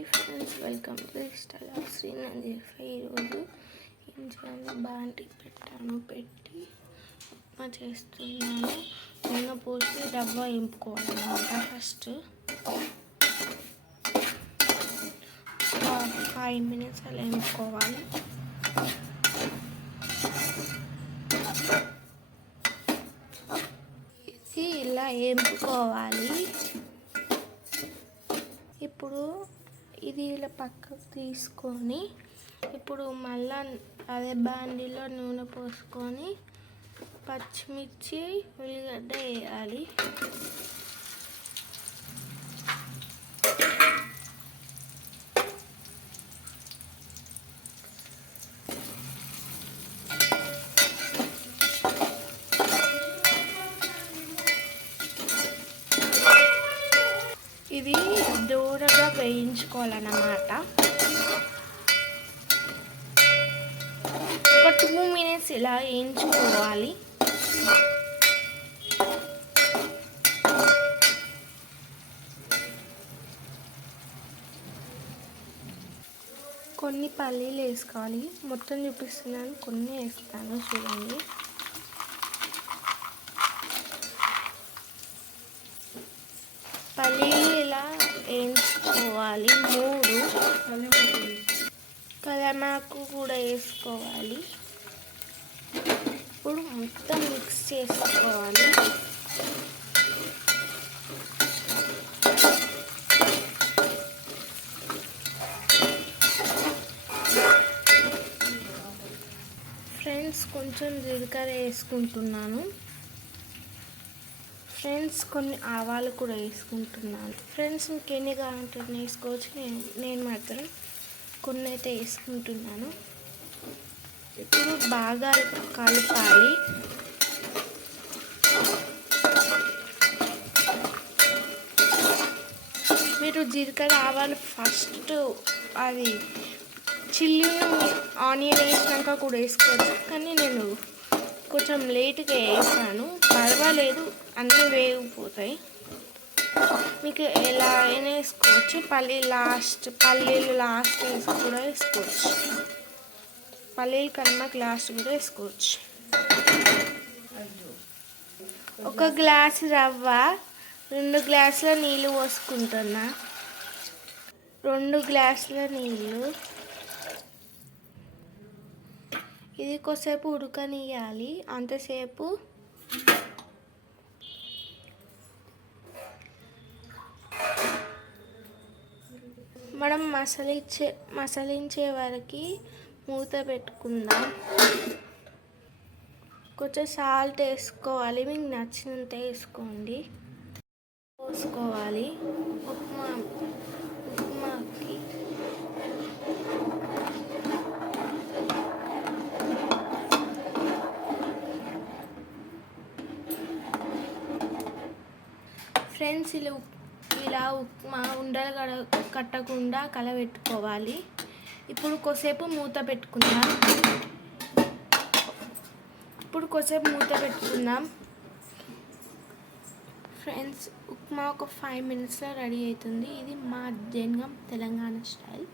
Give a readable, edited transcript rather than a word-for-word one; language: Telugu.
Hi friends, welcome to style of శ్రీనందిఫై. ఈరోజు ఏం చేయాలి, బాండి పెట్టి ఉప్మా చేస్తున్నాను. నూనె పోసి రవ్వ వేపుకోవాలన్నమాట. ఫస్ట్ 5 minutes అలా వేపుకోవాలి. ఇది ఇలా వేపుకోవాలి. ఇప్పుడు ఇది ఇలా పక్కకు తీసుకొని ఇప్పుడు మళ్ళా అదే బాండీలో నూనె పోసుకొని పచ్చిమిర్చి ఉల్లిగడ్డ వేయాలి. ఇది దూరగా వేయించుకోవాలన్నమాట. ఒక 2 minutes ఇలా వేయించుకోవాలి. కొన్ని పల్లీలు వేసుకోవాలి. మొత్తం చూపిస్తున్నాను, కొన్ని వేస్తాను చూడండి. పల్లీలు ఇలా వేయించుకోవాలి. 3 కలమాకు కూడా వేసుకోవాలి. ఇప్పుడు మొత్తం మిక్స్ చేసుకోవాలి. ఫ్రెండ్స్, కొంచెం జీలకర్ర వేసుకుంటున్నాను. ఫ్రెండ్స్, కొన్ని ఆవాలు కూడా వేసుకుంటున్నాను. ఫ్రెండ్స్, మీకు ఎన్ని కావాలంటే వేసుకోవచ్చు. నేను మాత్రం కొన్ని అయితే వేసుకుంటున్నాను. ఇప్పుడు బాగా కలపాలి. మీరు జీలకర్ర ఆవాలు ఫస్ట్ అది చిల్లి ఆనియన్ వేసినాక కూడా వేసుకోవచ్చు, కానీ నేను కొంచెం లేట్గా వేసాను. పర్వాలేదు, అన్నీ వేగిపోతాయి. మీకు ఎలా అయినా వేసుకోవచ్చు. పల్లీలు లాస్ట్ కూడా వేసుకోవచ్చు. పల్లీలు కనమాకు లాస్ట్ కూడా వేసుకోవచ్చు. 1 గ్లాసు రవ్వ, 2 గ్లాసుల నీళ్ళు పోసుకుంటున్నా. 2 గ్లాసుల నీళ్ళు. ఇది కొద్దిసేపు ఉడకనియాలి. అంతసేపు మనం మసలించే వరకు మూత పెట్టుకుందాం. కొంచెం సాల్ట్ వేసుకోవాలి. మీకు నచ్చినంత వేసుకోండి. పోసుకోవాలి ఉప్మాకి. ఫ్రెండ్స్, ఇలా ఉప్మా ఉండలు కట్టకుండా కలబెట్టుకోవాలి. ఇప్పుడు కొద్దిసేపు మూత పెట్టుకుందాం. ఫ్రెండ్స్, ఉప్మా ఒక 5 minutesలో రెడీ అవుతుంది. ఇది మా జనగం తెలంగాణ స్టైల్.